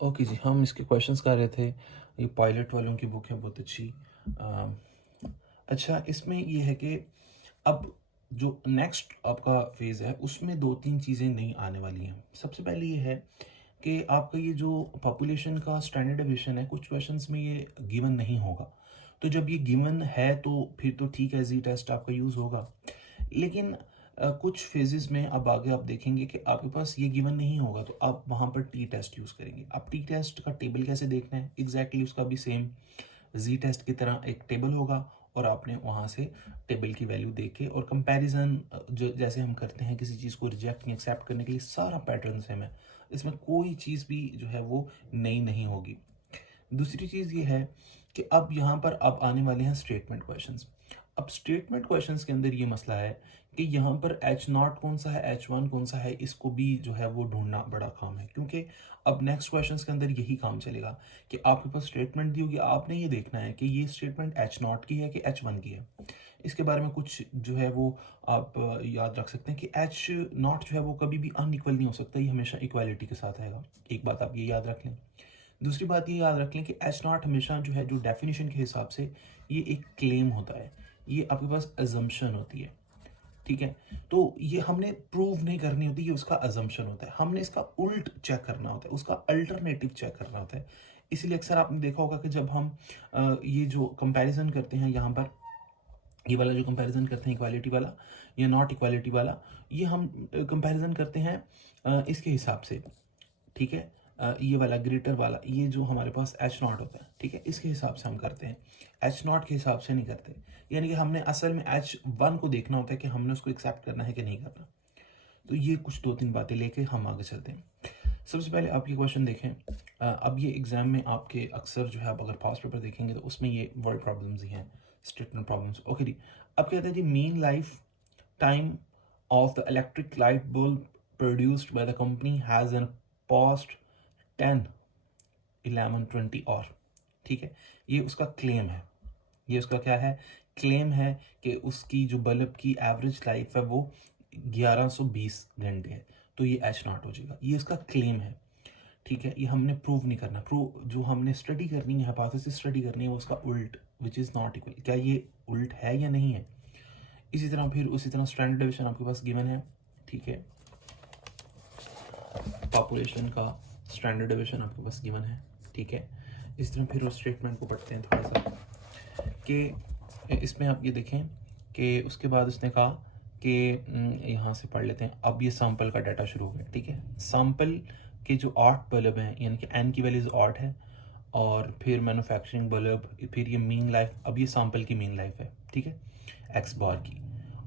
Okay जी, हम इसके questions कर रहे थे। ये पायलट वालों की बुक है, बहुत अच्छी। अ, अच्छा, इसमें ये है कि अब जो नेक्स्ट आपका फेज़ है, उसमें 2-3 चीज़ें नई आने वाली हैं। सबसे पहले ये है कि आपका ये जो पॉपुलेशन का स्टैंडर्ड डेविएशन है, कुछ क्वेश्चंस में ये गिवन नहीं होगा। तो जब ये गिवन है, तो फिर तो ठीक है, ज़ी टेस्ट आपका यूज़ होगा। लेकिन कुछ फेजेस में अब आगे आप देखेंगे कि आपके पास ये गिवन नहीं होगा, तो आप वहाँ पर टी टेस्ट यूज़ करेंगे। अब टी टेस्ट का टेबल कैसे देखना है, एग्जैक्टली उसका भी सेम जी टेस्ट की तरह एक टेबल होगा, और आपने वहाँ से टेबल की वैल्यू देख के और कंपैरिजन, जो जैसे हम करते हैं किसी चीज़ को रिजेक्ट या एक्सेप्ट करने के लिए, सारा पैटर्न सेम है। इसमें कोई चीज़ भी जो है वो नई नहीं होगी। दूसरी चीज़ ये है कि अब यहाँ पर अब आने वाले हैं स्टेटमेंट क्वेश्चंस। अब स्टेटमेंट क्वेश्चंस के अंदर ये मसला है कि यहाँ पर एच नॉट कौन सा है, एच वन कौन सा है, इसको भी जो है वो ढूंढना बड़ा काम है, क्योंकि अब नेक्स्ट क्वेश्चंस के अंदर यही काम चलेगा कि आपके पास स्टेटमेंट दी होगी, आपने ये देखना है कि ये स्टेटमेंट एच नॉट की है कि एच वन की है। इसके बारे में कुछ जो है वो आप याद रख सकते हैं कि एच नॉट जो है वो कभी भी अनइक्वल नहीं हो सकता, ये हमेशा इक्वालिटी के साथ आएगा। एक बात आप ये याद रख लें। दूसरी बात ये याद रख लें कि एच नॉट हमेशा जो है, जो डेफिनेशन के हिसाब से ये एक क्लेम होता है, ये आपके पास अजम्पशन होती है। ठीक है, तो ये हमने प्रूव नहीं करनी होती, ये उसका अजम्पशन होता है, हमने इसका उल्ट चेक करना होता है, उसका अल्टरनेटिव चेक करना होता है। इसलिए अक्सर आपने देखा होगा कि जब हम ये जो कंपैरिजन करते हैं, यहाँ पर ये वाला जो कंपैरिजन करते हैं इक्वालिटी वाला या नॉट इक्वालिटी वाला, ये हम कंपैरिजन करते हैं इसके हिसाब से। ठीक है, ये वाला ग्रेटर वाला, ये जो हमारे पास एच नॉट होता है, ठीक है, इसके हिसाब से हम करते हैं, एच नॉट के हिसाब से नहीं करते। यानी कि हमने असल में एच वन को देखना होता है कि हमने उसको एक्सेप्ट करना है कि नहीं करना। तो ये कुछ 2-3 बातें लेके हम आगे चलते हैं। सबसे पहले आप ये क्वेश्चन देखें। अब ये एग्जाम में आपके अक्सर जो है, आप अगर पास पेपर देखेंगे तो उसमें ये वर्ड प्रॉब्लम्स ही हैं, स्टेटमेंट प्रॉब्लम्स। ओके जी, अब कहते हैं जी, mean life time of the electric light bulb produced by the company has an past 10, 11, 20 और, ठीक है, ये उसका क्लेम है। ये उसका क्या है, क्लेम है कि उसकी जो बल्ब की एवरेज लाइफ है वो 1120 घंटे है। तो ये एच नॉट हो जाएगा, ये इसका क्लेम है। ठीक है, ये हमने प्रूव नहीं करना। प्रूव जो हमने स्टडी करनी है, हाइपोथेसिस स्टडी करनी है, वो उसका उल्ट, विच इज़ नॉट इक्वल, क्या ये उल्ट है या नहीं है। इसी तरह फिर उसी तरह स्टैंडर्ड डेविएशन आपके पास गिवन है। ठीक है, पॉपुलेशन का स्टैंडर्ड डेविएशन आपके पास गिवन है। ठीक है, इस तरह फिर उस स्टेटमेंट को पढ़ते हैं थोड़ा सा, कि इसमें आप ये देखें कि उसके बाद उसने कहा कि यहाँ से पढ़ लेते हैं। अब ये सैम्पल का डाटा शुरू हो गया। ठीक है, सैम्पल के जो 8 बल्ब हैं, यानी कि एन की वैल्यूज 8 है, और फिर मैन्युफैक्चरिंग बल्ब, फिर ये मीन लाइफ। अब ये सैम्पल की मीन लाइफ है, ठीक है, एक्स बार की।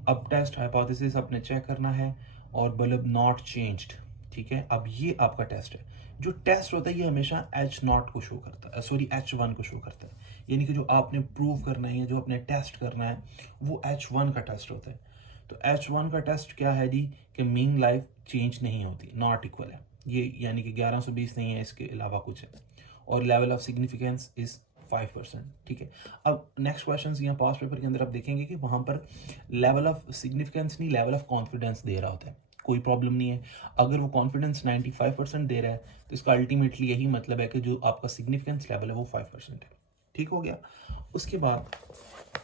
अब टेस्ट हाइपोथेसिस अपने चेक करना है, और बल्ब नॉट चेंज्ड। ठीक है, अब ये आपका टेस्ट है। जो टेस्ट होता है ये हमेशा एच नॉट को शो करता है, सॉरी एच वन को शो करता है। यानी कि जो आपने प्रूव करना है या जो आपने टेस्ट करना है, वो एच वन का टेस्ट होता है। तो एच वन का टेस्ट क्या है जी, कि मीन लाइफ चेंज नहीं होती, नॉट इक्वल है ये, यानी कि 1120 नहीं है, इसके अलावा कुछ है। और लेवल ऑफ सिग्निफिकेंस इज 5%। ठीक है, अब नेक्स्ट क्वेश्चन यहाँ पास पेपर के अंदर आप देखेंगे कि वहाँ पर लेवल ऑफ सिग्निफिकेंस नहीं, लेवल ऑफ कॉन्फिडेंस दे रहा होता है। कोई प्रॉब्लम नहीं है, अगर वो कॉन्फिडेंस 95% दे रहा है, तो इसका अल्टीमेटली यही मतलब है कि जो आपका सिग्निफिकेंस लेवल है वो 5% है। ठीक हो गया। उसके बाद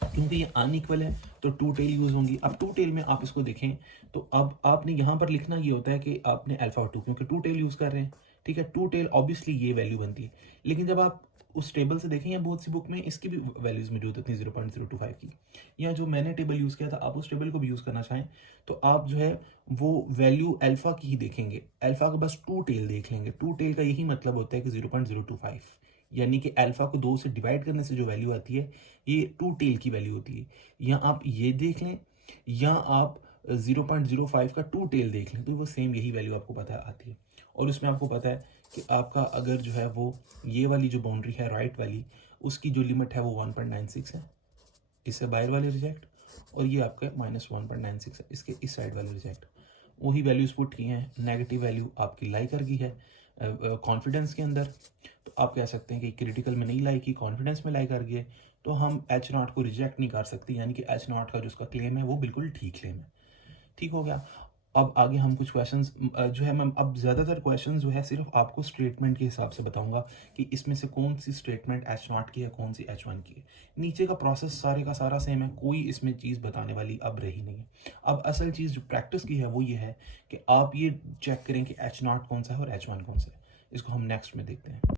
क्योंकि ये अनइक्वल है, तो टू टेल यूज होंगी। अब टू टेल में आप इसको देखें, तो अब आपने यहाँ पर लिखना ये होता है कि आपने अल्फा टू, क्योंकि टू टेल यूज कर रहे हैं। ठीक है, टू टेल ऑब्वियसली ये वैल्यू बनती है, लेकिन जब आप उस टेबल से देखें, या बहुत सी बुक में इसकी भी वैल्यूज मौजूद होती हैं 0.025 की, या जो मैंने टेबल यूज़ किया था, आप उस टेबल को भी यूज़ करना चाहें तो आप जो है वो वैल्यू अल्फा की ही देखेंगे। अल्फा का बस टू टेल देख लेंगे। टू टेल का यही मतलब होता है कि 0.025, यानी कि अल्फा को 2 से डिवाइड करने से जो वैल्यू आती है, ये टू टेल की वैल्यू होती है। या आप ये देख लें, या आप 0.05 का टू टेल देख लें, तो वो सेम यही वैल्यू आपको पता आती है। और उसमें आपको पता है कि आपका अगर जो है वो ये वाली जो बाउंड्री है राइट वाली, उसकी जो लिमिट है वो 1.96 है, इससे बाहर वाले रिजेक्ट, और ये आपका -1.96 है, इसके इस साइड वाले रिजेक्ट। वही वैल्यूज पुट की हैं, नेगेटिव वैल्यू आपकी लाई कर गई है कॉन्फिडेंस के अंदर। तो आप कह सकते हैं कि क्रिटिकल में नहीं लाई की, कॉन्फिडेंस में लाई कर गई है, तो हम एच नॉट को रिजेक्ट नहीं कर सकते, यानी कि एच नॉट का जो उसका क्लेम है वो बिल्कुल ठीक क्लेम है। ठीक हो गया। अब आगे हम कुछ क्वेश्चंस जो है मैं अब ज़्यादातर क्वेश्चंस जो है सिर्फ आपको स्टेटमेंट के हिसाब से बताऊंगा कि इसमें से कौन सी स्टेटमेंट एच नॉट की है, कौन सी एच वन की है। नीचे का प्रोसेस सारे का सारा सेम है, कोई इसमें चीज़ बताने वाली अब रही नहीं है। अब असल चीज़ जो प्रैक्टिस की है वो ये है कि आप ये चेक करें कि एच नॉट कौन सा है और एच वन कौन सा है। इसको हम नेक्स्ट में देखते हैं।